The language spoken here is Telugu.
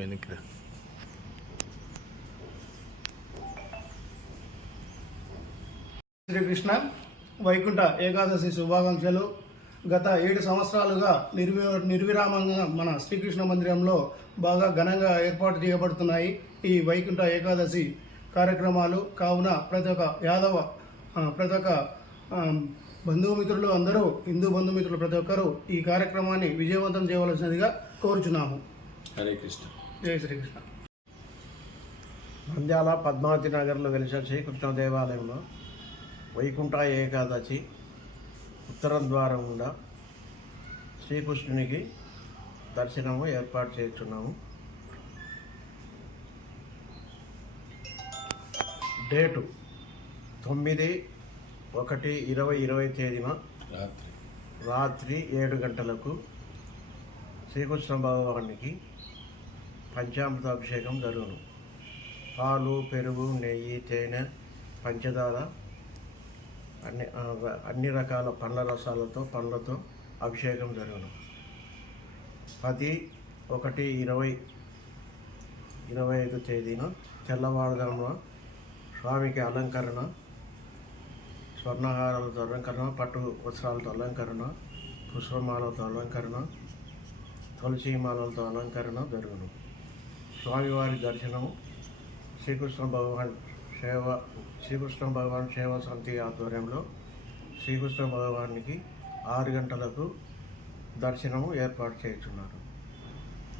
వెనక్కి శ్రీకృష్ణ వైకుంఠ ఏకాదశి శుభాకాంక్షలు. గత 7 సంవత్సరాలుగా నిర్విరామంగా మన శ్రీకృష్ణ మందిరంలో బాగా ఘనంగా ఏర్పాటు చేయబడుతున్నాయి ఈ వైకుంఠ ఏకాదశి కార్యక్రమాలు. కావున ప్రతి ఒక్క యాదవ ప్రతి ఒక్క బంధుమిత్రులు అందరూ, హిందూ బంధుమిత్రులు ప్రతి ఒక్కరూ ఈ కార్యక్రమాన్ని విజయవంతం చేయవలసినదిగా కోరుచున్నాము. హరే కృష్ణ. జై శ్రీకృష్ణ. నంద్యాల పద్మావతి నగర్లో వెలిసిన శ్రీకృష్ణ దేవాలయంలో వైకుంఠ ఏకాదశి ఉత్తరం ద్వారం గుండా శ్రీకృష్ణునికి దర్శనము ఏర్పాటు చేస్తున్నాము. డేటు 9/1/2020 తేదీన రాత్రి 7 గంటలకు శ్రీకృష్ణ భగవానికి పంచామృత అభిషేకం జరుగును. పాలు, పెరుగు, నెయ్యి, తేనె, పంచదార, అన్ని రకాల పండ్ల రసాలతో పండ్లతో అభిషేకం జరుగును. 10/1/2025 తేదీన తెల్లవారుజామున స్వామికి అలంకరణ, స్వర్ణహారాలతో అలంకరణ, పట్టు వస్త్రాలతో అలంకరణ, పుష్పమాలతో అలంకరణ, తులసీమాలతో అలంకరణ జరుగును. స్వామివారి దర్శనము శ్రీకృష్ణ భగవాన్ సేవా సమితి ఆధ్వర్యంలో శ్రీకృష్ణ భగవానికి 6 గంటలకు దర్శనము ఏర్పాటు చేస్తున్నారు.